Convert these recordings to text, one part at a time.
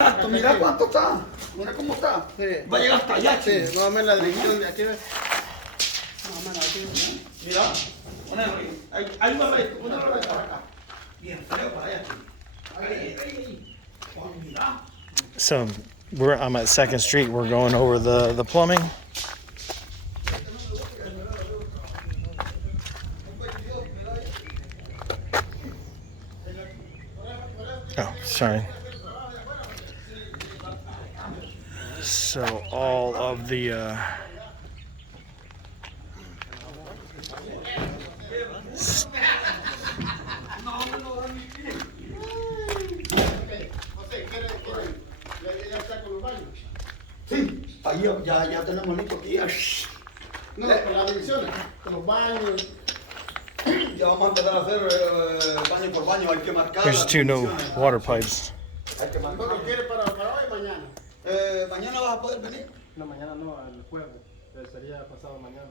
Exacto, mira cuánto está. Mira cómo está. Sí. Va a llegar hasta allá, Sí, chico. más o menos la dirección de aquí, ¿ves? Más o menos aquí. Mira, ponelo ahí. Ahí va recto, ponelo recto para acá. Bien, feo para allá, chico. Ahí. Oh, mira. So I'm at 2nd Street. We're going over the plumbing. Oh, sorry. So all of the Sí, ahí ya tenemos listo aquí. No, con las divisiones, con los baños. Ya vamos a empezar a hacer baño por baño. Hay que marcar. there's las 2 new dimensiones. water pipes. Hay que marcar. ¿Lo quiere para hoy o mañana? Mañana vas a poder venir. No, mañana no, el jueves. Sería pasado mañana.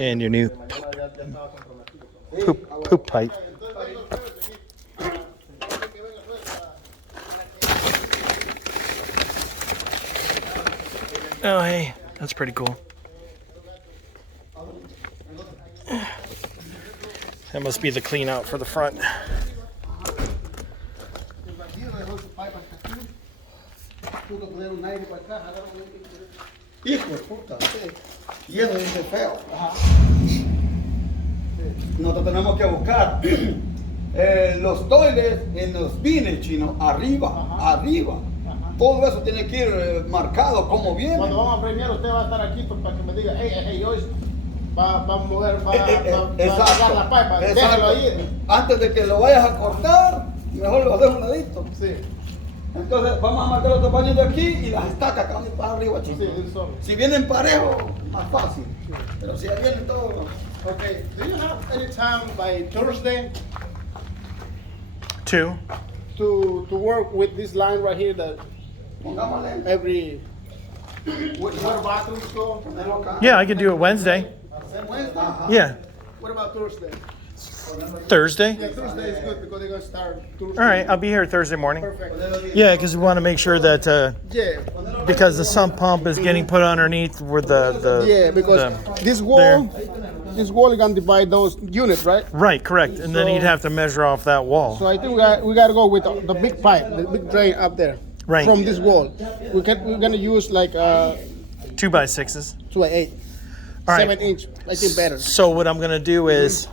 And your new Mañana ya estaba comprometido. poop pipe. Oh, hey, that's pretty cool. That must be the clean out for the front. Hijo de puta. Y eso dice feo. Nosotros tenemos que buscar los toiles en los bines chinos, arriba. Todo eso tiene que ir marcado como viene. Cuando vamos a premiar, usted va a estar aquí para que me diga, hey, hoy va a mover, va a cargar la pipa, déjalo ahí. Antes de que lo vayas a cortar, mejor lo dejo a un ladito. Sí, Entonces vamos a marcar los dos baños de aquí y las estacas que van a ir para arriba, chicos. sí, él solo. Si vienen parejos, más fácil. Pero si vienen todos. Okay, do you have any time by Thursday 2. to work with this line right here that Pongámosle. every where bathrooms go? Ponelo acá. Yeah, I could do it Wednesday. Wednesday? Yeah, What about Thursday? Thursday. Yeah, Thursday is good because they're gonna start Thursday. All right, I'll be here Thursday morning. Perfect. Yeah, because we want to make sure that Yeah, because the sump pump is getting put underneath where the yeah, because this wall is gonna divide those units, right? right, correct, and then you'd have to measure off that wall. So I think we gotta go with the big pipe, the big drain up there. Right. From this wall, we're gonna use like 2x6s. 2x8, All right. 7-inch. I think better. So what I'm gonna do is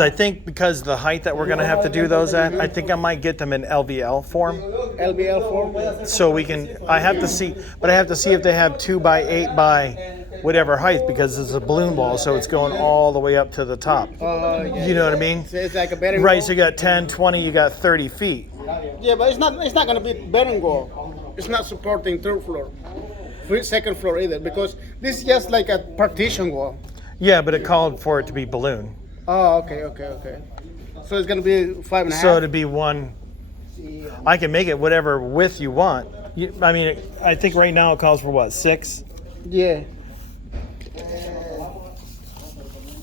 I think because the height that we're gonna have to do those at, I think I might get them in LVL form. LBL form. So we can. I have to see, but I have to see if they have 2x8 by whatever height because it's a balloon wall, so it's going all the way up to the top. Yeah, You know what I mean? So it's like a better. Right. So you got 10, 20, you got 30 feet. Yeah, but it's not gonna be better wall. It's not supporting third floor, second floor either because this is just like a partition wall. Yeah, but it called for it to be balloon. Oh, okay. So it's gonna be 5.5. So it'd be one. I can make it whatever width you want. I mean, I think right now it calls for what, 6? Yeah.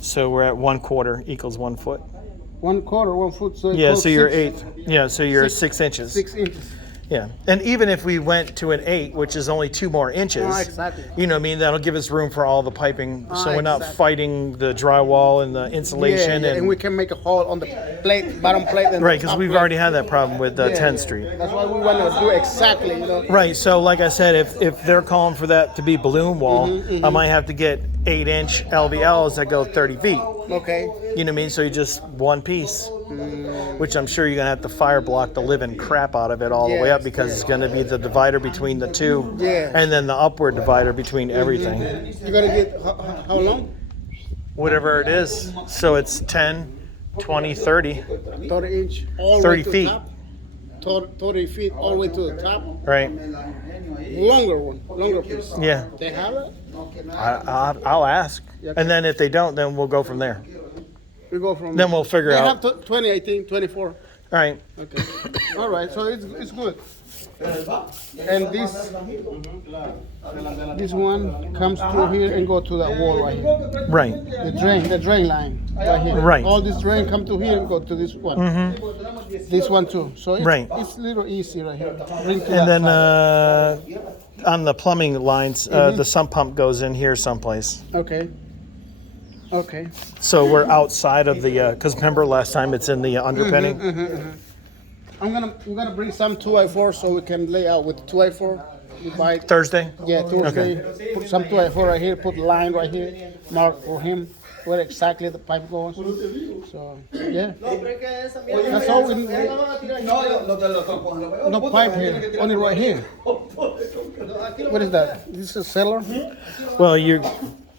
So we're at 1/4 equals 1 foot. 1/4, 1 foot. So it Yeah, goes so you're 6 8. Yeah, so you're 6 6 inches. 6 inches. Yeah, and even if we went to an 8, which is only 2 more inches, Exactly. you know what I mean, that'll give us room for all the piping, so we're not Exactly. fighting the drywall and the insulation. Yeah, and we can make a hole on the plate, bottom plate. And Right, the because top we've plate. already had that problem with Yeah. 10th Street. That's why we want to do exactly, Right, so like I said, if they're calling for that to be balloon wall, I might have to get 8-inch LVLs that go 30 feet. Okay. You know what I mean? So you just one piece, which I'm sure you're gonna have to fire block the living crap out of it all the way up because it's gonna be the divider between the two, Yeah. and then the upward divider between everything, You're gonna get how long? whatever it is. So it's 10, 20, 30, 30 inch. All 30 way to feet. The top. 30 feet all the way to the top. right? Longer piece. Yeah, They have it. I'll ask, Yeah. and then if they don't, then we'll go from there. We go from. Then we'll figure They out. have 20, I think, 24. All right. Okay. All right. So it's good. And this one comes through here and go to that wall right here. Right. The drain line right here. Right. All this drain come to here and go to this one. This one too. So it's, Right. it's a little easy right here. Bring to And that then side. on the plumbing lines, the sump pump goes in here someplace. Okay. Okay. So we're outside of the, because remember last time it's in the underpinning? We're gonna bring some 2x4 so we can lay out with 2x4. We buy Thursday? Yeah, Thursday. Put some 2x4 right here. Put line right here. Mark for him where exactly the pipe goes. So yeah, that's all we need. No pipe here, only right here. What is that? This is a cellar. Well,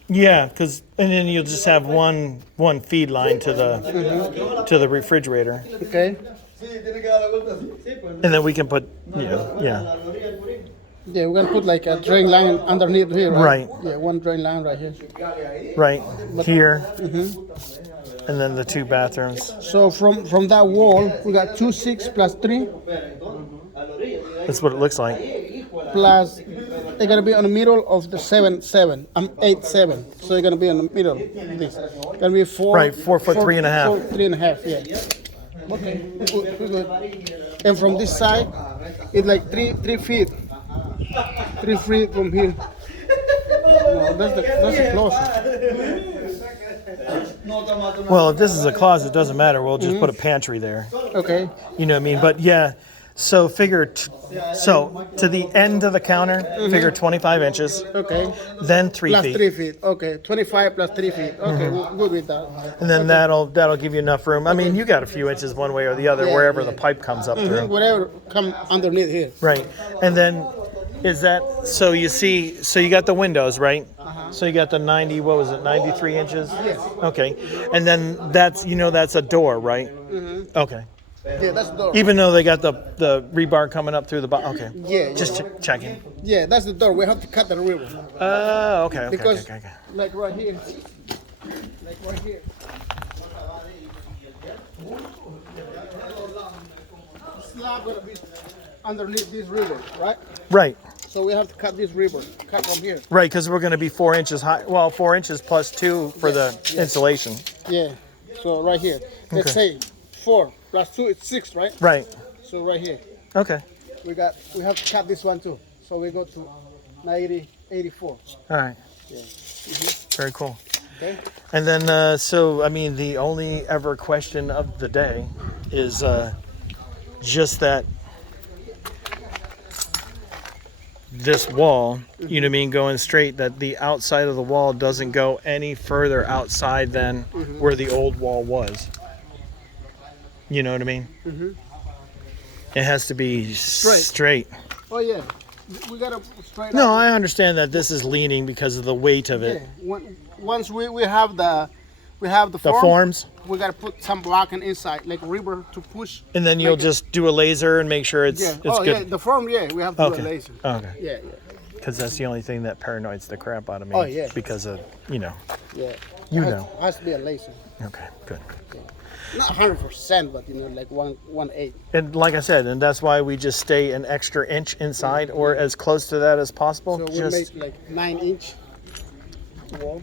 yeah, because and then you'll just have one feed line to the refrigerator, Okay. and then we can put yeah. Yeah, we're gonna put like a drain line underneath here, right? Right. Yeah, one drain line right here. Right here, and then the 2 bathrooms. So from that wall, we got 2 6 plus 3 That's what it looks like. plus. They're gonna be on the middle of the 7 7. 8 7. So they're gonna be in the middle. This gonna be 4. Right, 4 foot 3.5. 4, 3.5. Yeah. Okay. We're good. And from this side, it's like 3 feet. 3 feet from here. No, that's the closest. Well, if this is a closet, it doesn't matter. We'll just put a pantry there. Okay. You know what I mean? But yeah, so figure, so to the end of the counter, figure 25 inches, Okay. then 3 Plus feet. 3 feet. Okay. 25 plus 3 feet. Okay. We're good with that. And then that'll give you enough room. I mean, you got a few inches one way or the other, wherever the pipe comes up through. Whatever come underneath here. Right. And then is that, so you see, so you got the windows, right? So you got the 93 inches? Yes. Okay. And then that's a door, right? Okay. Yeah, that's the door. Even though they got the rebar coming up through the bottom. Okay. Yeah. Just checking. Yeah, that's the door. We have to cut the river. Okay. Because Okay. like right here. Like right here. Slab gonna be underneath this river, right? Right. So we have to cut this river. Cut from here. Right, because we're going to be 4 inches high. Well, 4 inches plus 2 for the insulation. Yeah. So right here. Let's say 4 plus 2 is 6, right? Right. So right here. Okay. We have to cut this one too. So we go to 90, 84. All right. Yeah. Very cool. Okay. And then, so, I mean, the only ever question of the day is just that this wall, you know what I mean, going straight, that the outside of the wall doesn't go any further outside than where the old wall was. You know what I mean? It has to be straight. Oh yeah. We gotta straight No, up. I understand that this is leaning because of the weight of it. Yeah. Once we have the The form, forms, we gotta put some blocking inside, like rubber to push. and then you'll Like just do a laser and make sure it's Yeah. it's Oh yeah. good. The form. Yeah. We have to do Okay. a laser. Okay. Yeah. Because that's the only thing that paranoids the crap out of me. Oh, yeah. Because of, Yeah. You Has- know. Has to be a laser. Okay, good. Not 100%, but like 1/8. And like I said, and that's why we just stay an extra inch inside or as close to that as possible. So we Just make like 9-inch wall.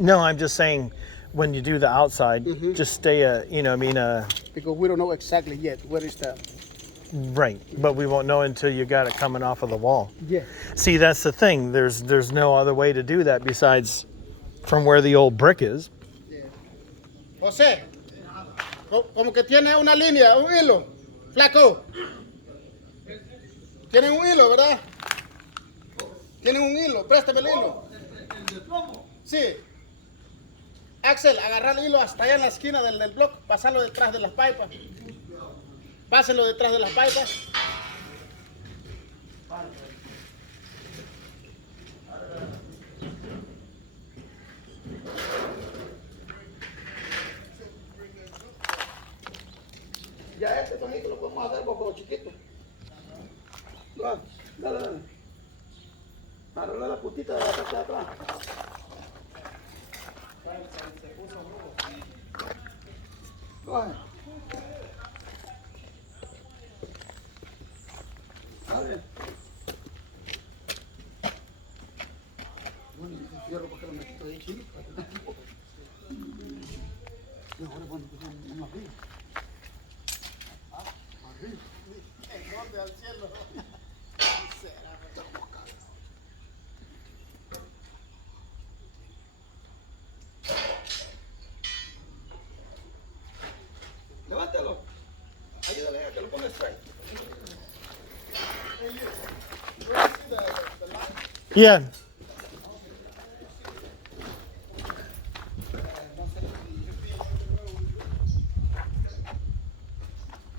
no, I'm just saying when you do the outside, just stay Because we don't know exactly yet where is that. right. But we won't know until you got it coming off of the wall. Yeah. See, that's the thing. There's no other way to do that besides from where the old brick is. José, como que tiene una línea, un hilo. Flaco. Tienen un hilo, ¿verdad? Tienen un hilo, préstame el hilo. Sí. Axel, agarrar el hilo hasta allá en la esquina del bloque, pasarlo detrás de las pipas. Pásenlo detrás de las pipas. Ya este tonito lo podemos hacer poco chiquito. Dale, dale. Dale la putita de la parte de atrás. Coge. Vale. Bueno, yo cierro porque lo metí ahí, chino. Y ahora bueno, pues uno arriba. Arriba. ¿En dónde? Al cielo. Levántalo. Ayúdale a que lo ponga straight. Yeah.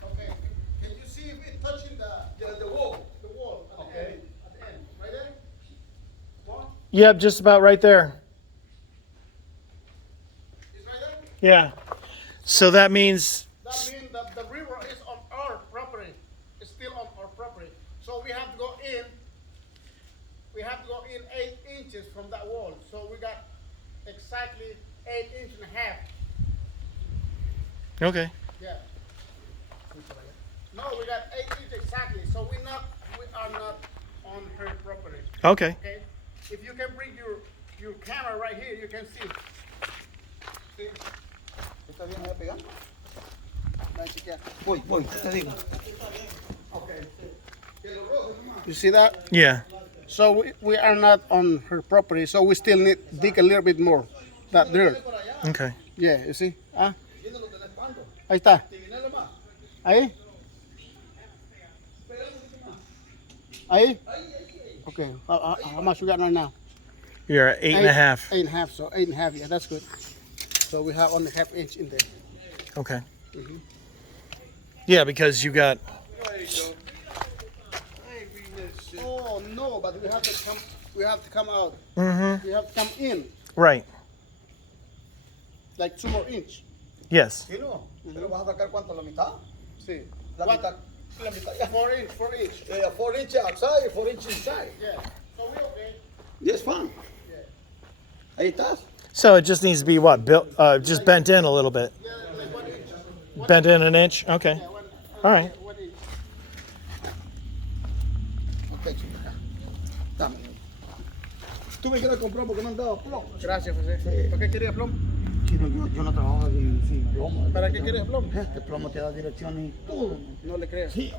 Okay. Can you see if it's touching The wall. the wall at the end? At the end. Right there? One? Yep, just about right there. Is right there? Yeah. So that means That means that the river is on our property. It's still on our property. So we have to go in. We have to go in 8 inches from that wall. So we got exactly 8 inches and a half. okay. Yeah. No, we got 8 inches exactly. So we are not on her property. Okay. Okay. If you can bring your camera right here, you can see. See? ¿Está bien ahí pegando? Voy, te digo. You see that? Yeah. So we are not on her property, so we still need to dig a little bit more. That dirt. Okay. Yeah, you see? Ah. Ahí está. Ahí. Ahí. Okay. How much we got right now? You're at 8.5. 8.5. So 8.5. Yeah, that's good. So we have only ½ inch in there. Okay. Yeah, because you got. Oh no, but we have to come. We have to come out. Mm-hmm. We have to come in Right. like 2 more inch. Yes. Chino, ¿pero vas a sacar cuánto? ¿La mitad? See. La What? mitad. La mitad. Yeah. 4 inch. 4 inch. 4 inches outside, 4 inches inside. Yeah. So we okay. Yes, fine. Ahí estás. So it just needs to be what? Built, just bent in a little bit. Yeah, like 1 inch. Bent in an inch? Okay. Yeah, one, All right. 1 inch. Ok, chico. Dame. Tú me quieres comprar porque no han dado plomo. Gracias, José. ¿Para qué querías plomo? Chino, yo no trabajo sin plomo. ¿Para qué quieres plomo? Este plomo te da dirección y todo. No le creas. Sí.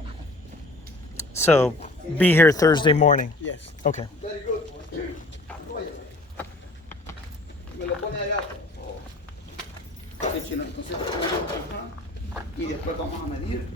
So be here Thursday morning. Yes. Okay. Very good. Oye, me lo pone allá. Sí, chino, entonces, ajá. Y después vamos a medir.